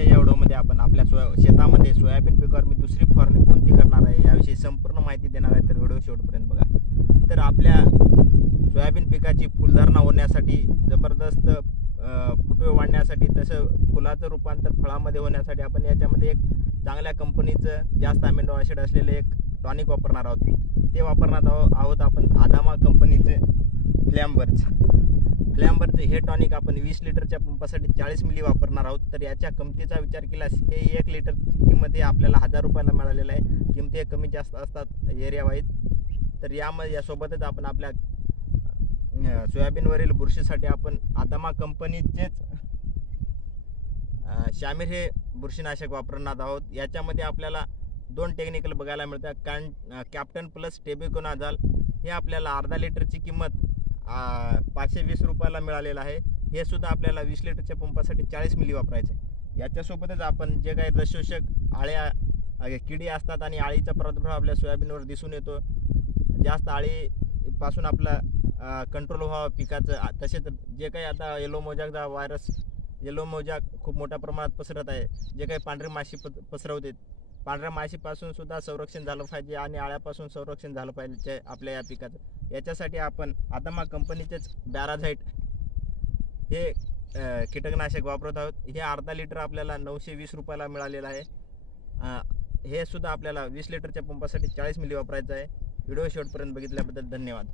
आजच्या या व्हिडिओमध्ये आपण आपल्या सोया शेतामध्ये सोयाबीन पिकावर मी दुसरी फवारणी कोणती करणार आहे याविषयी संपूर्ण माहिती देणार आहे तर व्हिडिओ शेवटपर्यंत बघा. तर आपल्या सोयाबीन पिकाची फुलधारणा होण्यासाठी जबरदस्त फुटवे वाढण्यासाठी तसं फुलाचं रूपांतर फळामध्ये होण्यासाठी आपण याच्यामध्ये एक चांगल्या कंपनीचं जास्त अमिनो ॲसिड असलेले एक टॉनिक वापरणार आहोत. ते वापरणार आहोत आहोत आपण आदामा कंपनीचे फ्लॅम्बर्ज फ्लॅम्बरचे हे टॉनिक आपण वीस लिटरच्या पंपासाठी चाळीस मिली वापरणार आहोत. तर याच्या किमतीचा विचार केल्यास हे एक लिटरची किंमत हे आपल्याला हजार रुपयाला मिळालेलं आहे. किमती हे कमी जास्त असतात एरिया वाईज तर यामध्ये यासोबतच आपण आपल्या सोयाबीनवरील बुरशीसाठी आपण आदामा कंपनीचेच शामीर हे बुरशीनाशक वापरणार आहोत. याच्यामध्ये आपल्याला दोन टेक्निकल बघायला मिळतात. कॅन कॅप्टन प्लस टेबिकोनाझाल. हे आपल्याला अर्धा लिटरची किंमत पाचशे वीस रुपयाला मिळालेलं आहे. हे सुद्धा आपल्याला वीस लिटरच्या पंपासाठी चाळीस मिली वापरायचं. आहे याच्यासोबतच आपण जे काही रसशोषक आळ्या किडी असतात आणि आळीचा प्रादुर्भाव आपल्या सोयाबीनवर दिसून येतो. जास्त आळीपासून आपला कंट्रोल व्हावं पिकाचं. तसेच जे काही आता येलो मोजाकचा व्हायरस येलो मोजाक खूप मोठ्या प्रमाणात पसरत आहे. जे काही पांढरी माशी प पसरवते पांढऱ्या माशीपासून सुद्धा संरक्षण झालं पाहिजे आणि आळ्यापासून संरक्षण झालं पाहिजे आपल्या या पिकाचं. याच्यासाठी आपण आदमा कंपनीचेच बॅराझाईट हे कीटकनाशक वापरत आहोत. हे अर्धा लिटर आपल्याला नऊशे वीस रुपयाला मिळालेलं आहे. हे सुद्धा आपल्याला वीस लिटरच्या पंपासाठी चाळीस मिली वापरायचं आहे. व्हिडिओ शेवटपर्यंत बघितल्याबद्दल धन्यवाद.